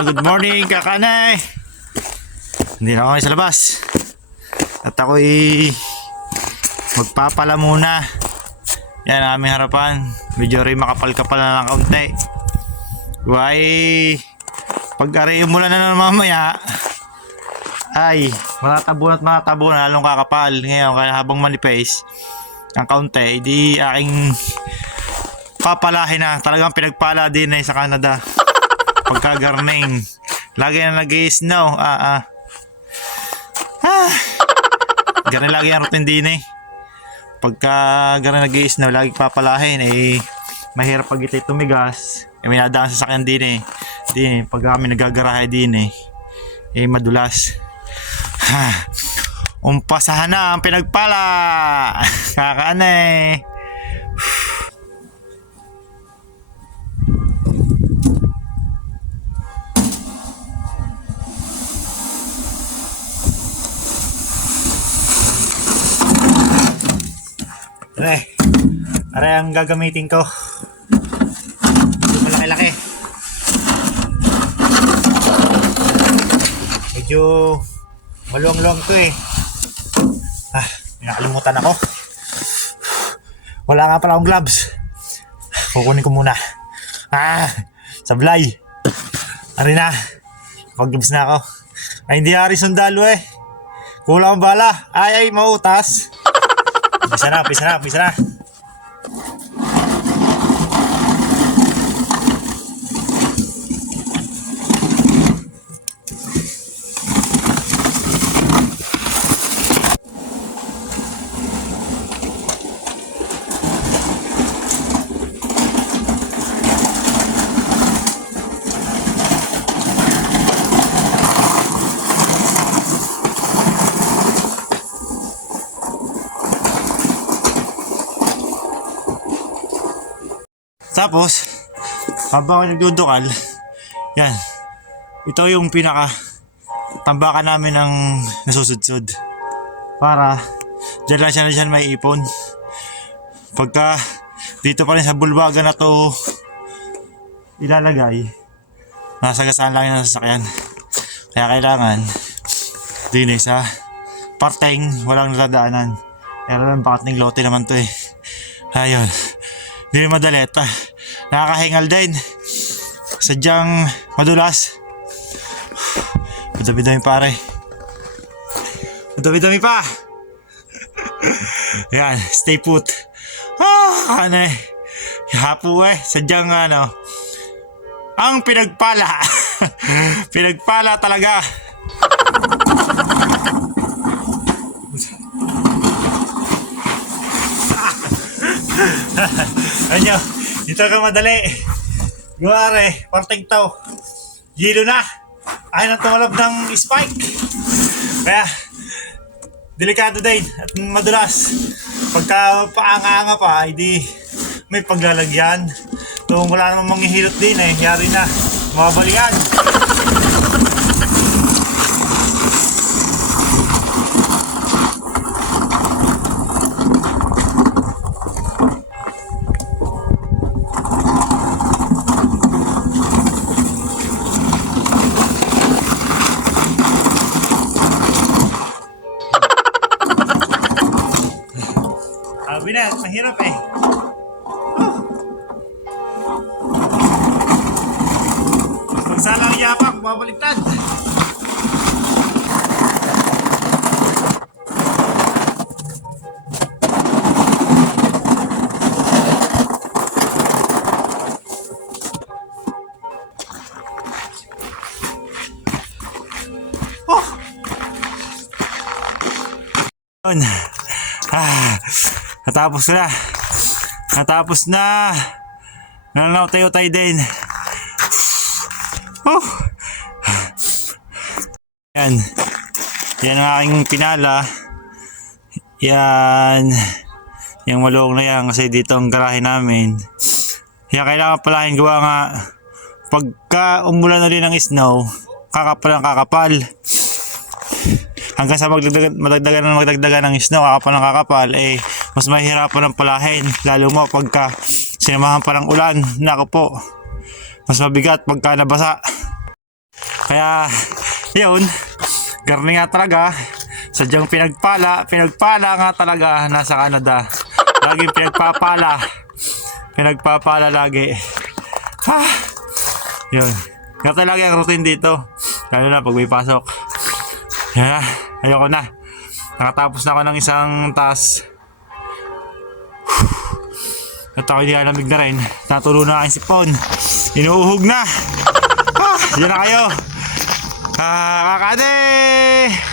Good morning, kakanay! Hindi na ako sa labas. At ako'y magpapala muna. Yan ang aming harapan. Medyo rin makapal-kapal na lang kaunti. Why? Pag ari umulan na naman mamaya, ay, matatabo at matatabo na lalong kakapal. Ngayon, kaya habang manipis, ang kaunti, di aking papalahin na. Talagang pinagpala din eh sa Canada. Pagka-garning. Lagi na nag-snow. Ah, ah. Ah. Ganun lagi ang routine din eh. Pagka ganun nag-snow, lagi papalahin eh. Mahirap pag ito'y tumigas. Eh, may nadaan sa sakyan din eh. Din eh. Pag kami nagagarahe din eh. Eh, madulas. Ha. Umpasahan na ang pinagpala. Kakaana eh. Are, are ang gagamitin ko. Medyo malaki-laki. Medyo maluwang-luwang to eh. Ah, nakalimutan ako. Wala nga pala akong gloves. Kukunin ko muna. Ah, sablay. Ari na. Pag-gloves na ako. Ay, hindi ari sundalo eh. Kulang ang bala. Ay, ay, mautas. Pisa na, pisa na, pisa na. Tapos, habang ako nagdudukal, yan. Ito yung pinaka tambakan namin ng nasusudsud. Para dyan lang siya na dyan may ipon. Pagka dito pa rin sa bulwagan na to ilalagay, nasagasaan lang yun ang sasakyan. Kaya kailangan din eh sa parteng walang natadaanan. Pero lang bakat ng lote naman to eh. Ayun. Hindi ah, nakakahingal din. Sadyang madulas. Madami-dami pare. Madami-dami pa. Yan, stay put. Ah, ano eh. Hapo eh. Sadyang ano. Ang pinagpala. pinagpala talaga. Ano, dito ka madali. Guware, parteng tao. Gilo na. Ayaw nang ng spike. Kaya, delikado din at madulas. Pagka paanga-anga pa, hindi may paglalagyan. Kung wala namang manghihilot din eh, yari na. Mabalikan. Sabi na, mahirap eh. Pagsalang yapak, babaliktad. Oh! Yun. Ah, natapos na. Natapos na. Nanaw tayo tayo din. Oh. Yan. Yan ang aking pinala. Yan. Yung maluwag na yan kasi dito ang garahe namin. Yan kailangan palahin gawa nga pagka umulan na rin ng snow, kakapal ang kakapal hanggang sa magdagdagan, madagdagan ng magdagdagan ng snow, kakapal ng kakapal, eh, mas mahirapan ang palahin. Lalo mo pagka sinamahan pa ng ulan. Nako po. Mas mabigat pagka nabasa. Kaya, yun. Garni nga talaga. Sadyang pinagpala. Pinagpala nga talaga nasa Canada. Laging pinagpapala. Pinagpapala lagi. Ha! Yun. Kaya talaga ang routine dito. Lalo na pag may pasok. Kaya, ayoko na. Nakatapos na ako ng isang task. At ako hindi alamig na rin. Natulo na aking sipon. Inuuhog na. Ah, diyan na kayo. Ah, kakade!